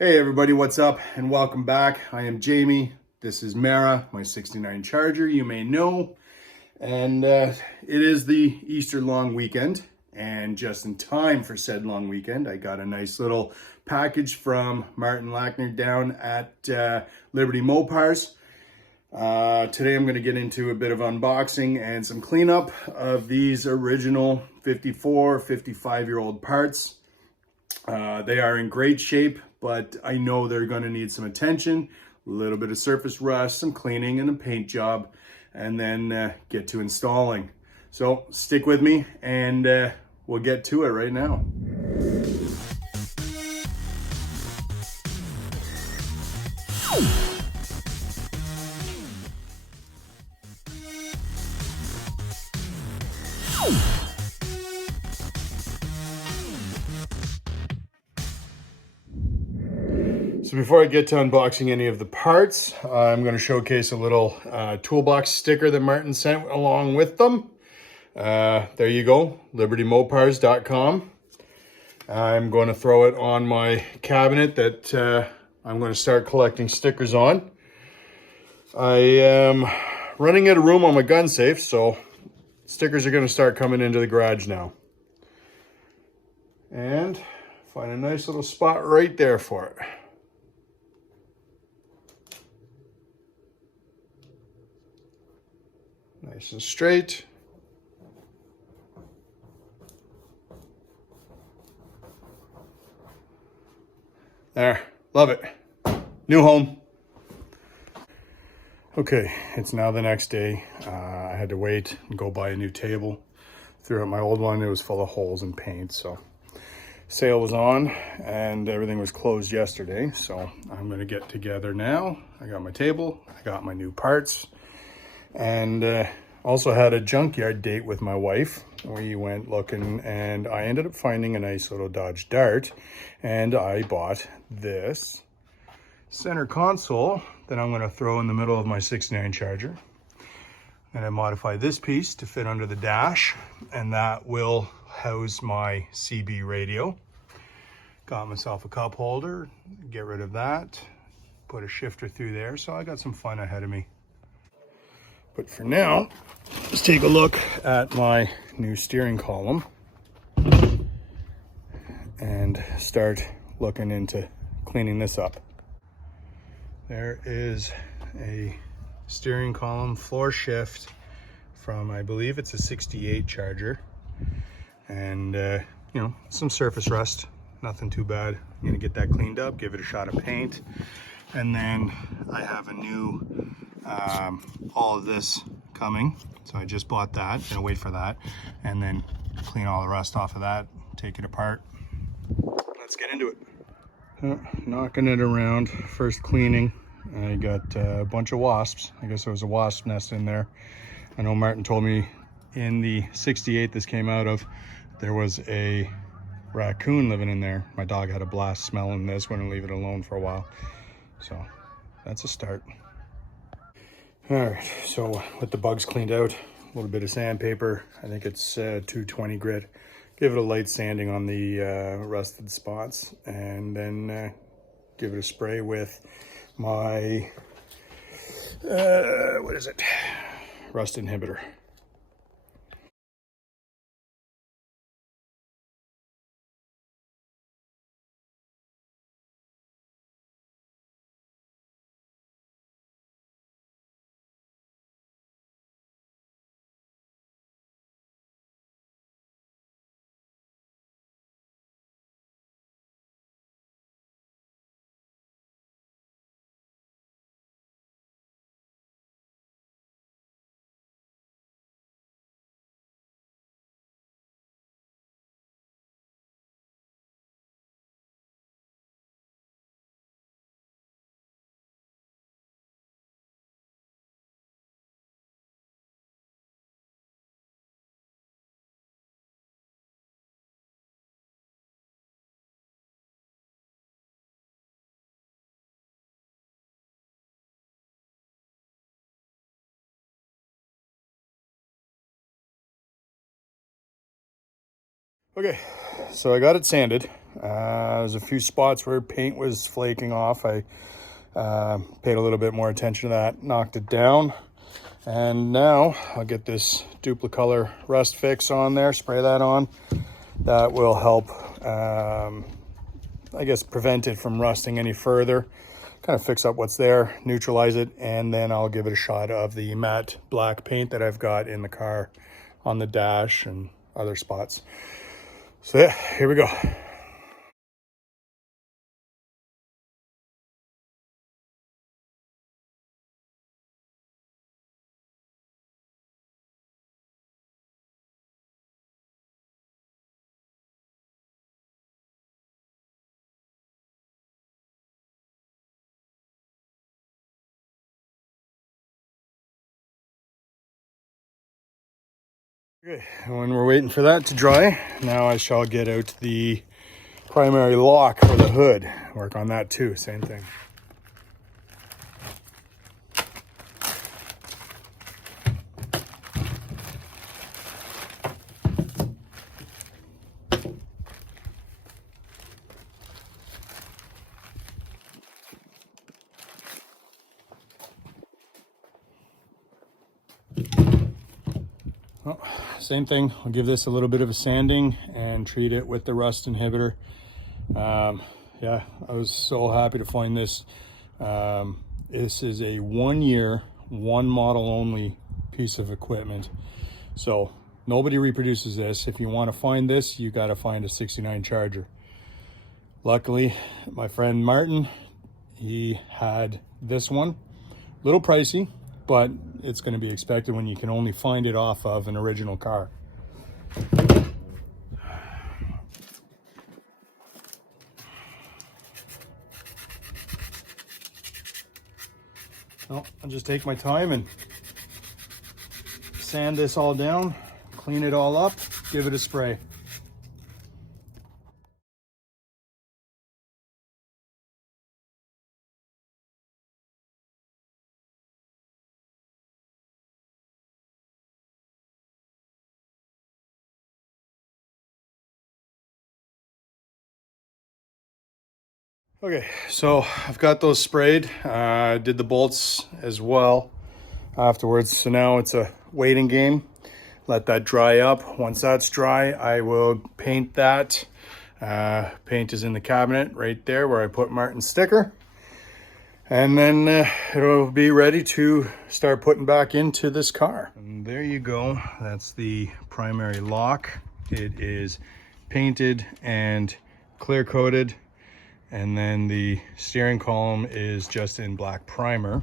Hey everybody, what's up and welcome back. I am Jamie. This is Mara, my 69 Charger, you may know. And it is the Easter long weekend. And just in time for said long weekend, I got a nice little package from Martin Lackner down at Liberty Mopars. Today I'm going to get into a bit of unboxing and some cleanup of these original 54, 55-year-old parts. They are in great shape, but I know they're going to need some attention, a little bit of surface rust, some cleaning and a paint job, and then get to installing. So stick with me and we'll get to it right now. So before I get to unboxing any of the parts, I'm going to showcase a little toolbox sticker that Martin sent along with them. There you go, libertymopars.com. I'm going to throw it on my cabinet that I'm going to start collecting stickers on. I am running out of room on my gun safe, so stickers are going to start coming into the garage now. And find a nice little spot right there for it. Nice and straight. There, love it. New home. Okay, it's now the next day. I had to wait and go buy a new table. Threw out my old one, it was full of holes and paint, so sale was on and everything was closed yesterday. So I'm gonna get together now. I got my table, I got my new parts, and also had a junkyard date with my wife. We went looking and I ended up finding a nice little Dodge Dart, and I bought this center console that I'm going to throw in the middle of my 69 Charger. And I modified this piece to fit under the dash, and that will house my CB radio. Got myself a cup holder, get rid of that, put a shifter through there, so I got some fun ahead of me. But for now, let's take a look at my new steering column and start looking into cleaning this up. There is a steering column floor shift from, I believe it's a 68 Charger, and you know, some surface rust, nothing too bad. I'm gonna get that cleaned up, give it a shot of paint, and then I have a new all of this coming, so I just bought that. Gonna wait for that and then clean all the rust off of that, take it apart. Let's get into it. Knocking it around, first cleaning. I got a bunch of wasps. I guess there was a wasp nest in there. I know Martin told me in the 68 this came out of, there was a raccoon living in there. My dog had a blast smelling this, wouldn't leave it alone for a while. So that's a start. All right, so with the bugs cleaned out, a little bit of sandpaper. I think it's 220 grit. Give it a light sanding on the rusted spots, and then give it a spray with my, what is it? Rust inhibitor. Okay, so I got it sanded. There's a few spots where paint was flaking off. I paid a little bit more attention to that, knocked it down. And now I'll get this Duplicolor rust fix on there, spray that on. That will help, I guess, prevent it from rusting any further. Kind of fix up what's there, neutralize it, and then I'll give it a shot of the matte black paint that I've got in the car on the dash and other spots. So yeah, here we go. Okay, when we're waiting for that to dry, now I shall get out the primary lock for the hood. Work on that too, same thing. Well, same thing, I'll give this a little bit of a sanding and treat it with the rust inhibitor. Yeah, I was so happy to find this. This is a 1 year, one model only piece of equipment. So nobody reproduces this. If you want to find this, you got to find a 69 Charger. Luckily, my friend Martin, he had this one. A little pricey, but it's going to be expected when you can only find it off of an original car. Well, I'll just take my time and sand this all down, clean it all up, give it a spray. Okay, so I've got those sprayed. Did the bolts as well afterwards. So now it's a waiting game. Let that dry up. Once that's dry, I will paint that. Paint is in the cabinet right there where I put Martin's sticker. And then it'll be ready to start putting back into this car. And there you go. That's the primary lock. It is painted and clear coated. And then the steering column is just in black primer.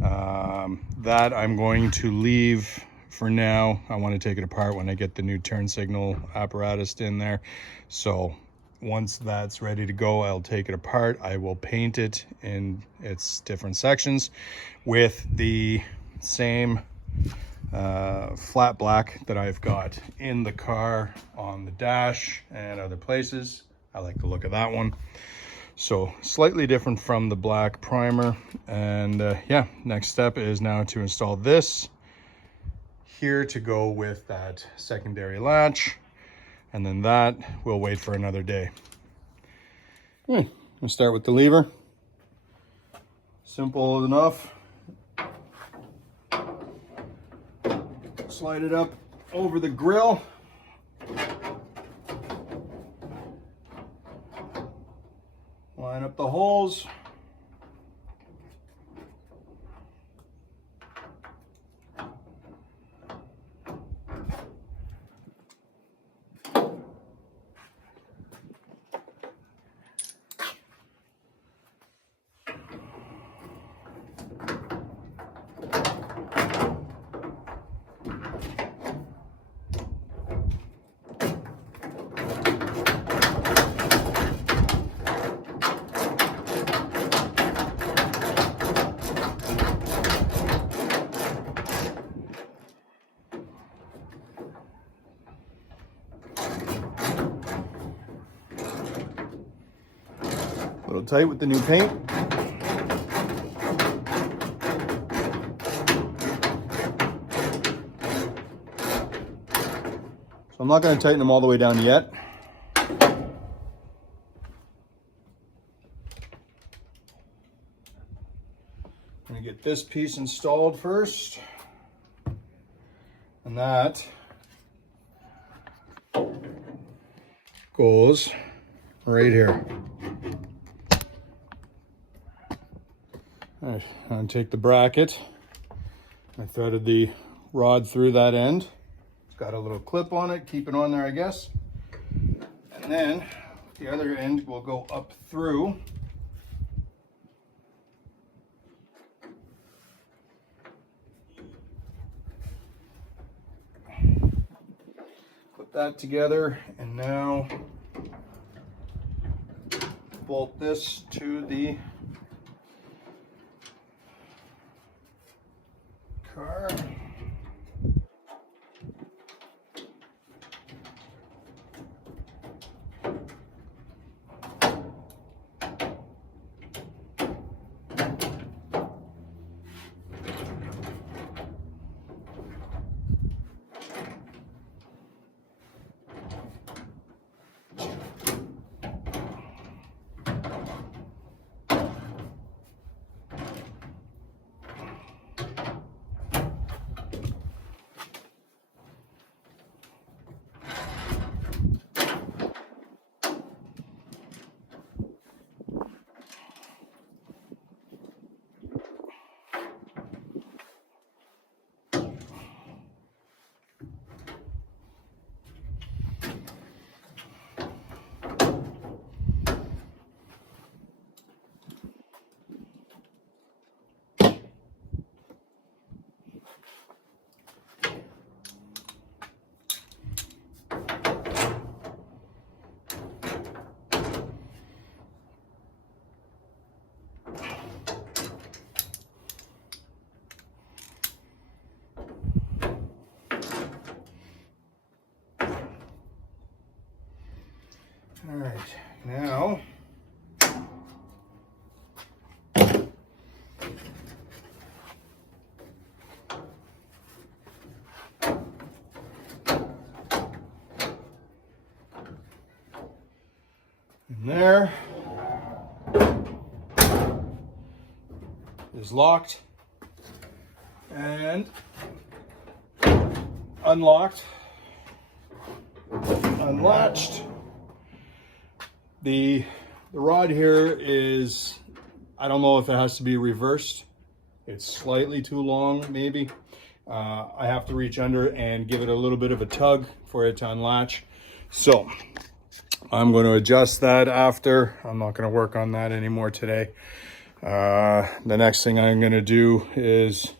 That I'm going to leave for now. I want to take it apart when I get the new turn signal apparatus in there. So once that's ready to go, I'll take it apart. I will paint it in its different sections with the same flat black that I've got in the car on the dash and other places. I like the look of that one. So slightly different from the black primer. And yeah, next step is now to install this here to go with that secondary latch. And then that will wait for another day. We'll start with the lever. Simple enough. Slide it up over the grill. Line up the holes. A little tight with the new paint. So I'm not going to tighten them all the way down yet. gonna get this piece installed first, and that goes right here. All right, I'm gonna take the bracket. I threaded the rod through that end. It's got a little clip on it, keep it on there, I guess. And then the other end will go up through. Put that together, and now bolt this to the car. All right, now in there is locked and unlocked, unlatched. The rod here is, I don't know if it has to be reversed. It's slightly too long, maybe. I have to reach under and give it a little bit of a tug for it to unlatch. So I'm going to adjust that after. I'm not going to work on that anymore today. The next thing I'm going to do is,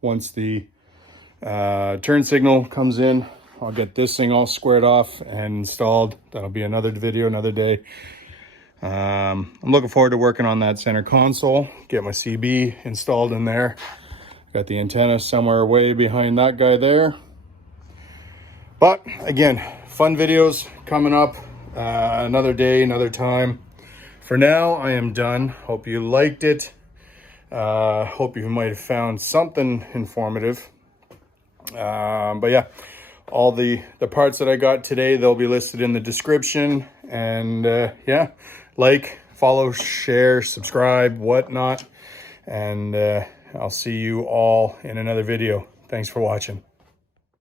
once the turn signal comes in, I'll get this thing all squared off and installed. That'll be another video, another day. I'm looking forward to working on that center console, get my CB installed in there. Got the antenna somewhere way behind that guy there. But again, fun videos coming up. Another day, another time. For now, I am done. Hope you liked it. Hope you might have found something informative. But yeah, all the parts that I got today, they'll be listed in the description. And yeah, like, follow, share, subscribe, whatnot. And I'll see you all in another video. Thanks for watching.